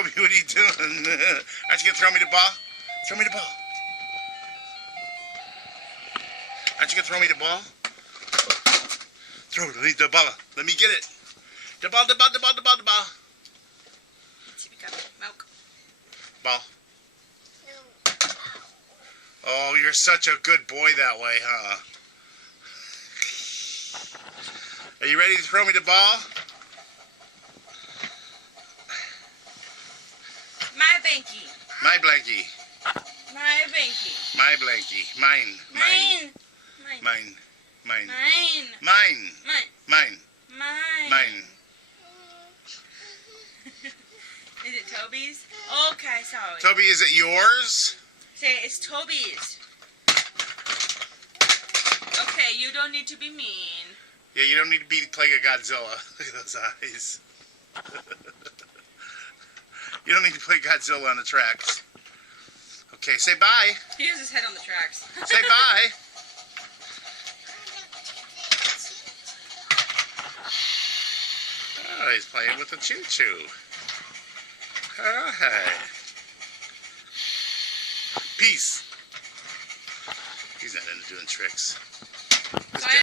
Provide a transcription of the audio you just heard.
Tobi, what are you doing? Aren't you going to throw me the ball? Throw me the ball. Aren't you going to throw me the ball? Throw the ball. Let me get it. The ball. Milk. Ball. Oh, you're such a good boy that way, huh? Are you ready to throw me the ball? My blankie. My blankie. My blankie. My blankie. Mine. Mine. Mine. Mine. Mine. Mine. Mine. Mine. Mine. Is it Tobi's? Okay, sorry. Tobi, is it yours? Say it's Tobi's. Okay, you don't need to be mean. Yeah, you don't need to be playing a Godzilla. Look at those eyes. You don't need to play Godzilla on the tracks. Okay, say bye. He has his head on the tracks. Say bye. Oh, he's playing with a choo-choo. Oh, hey. Peace. He's not into doing tricks.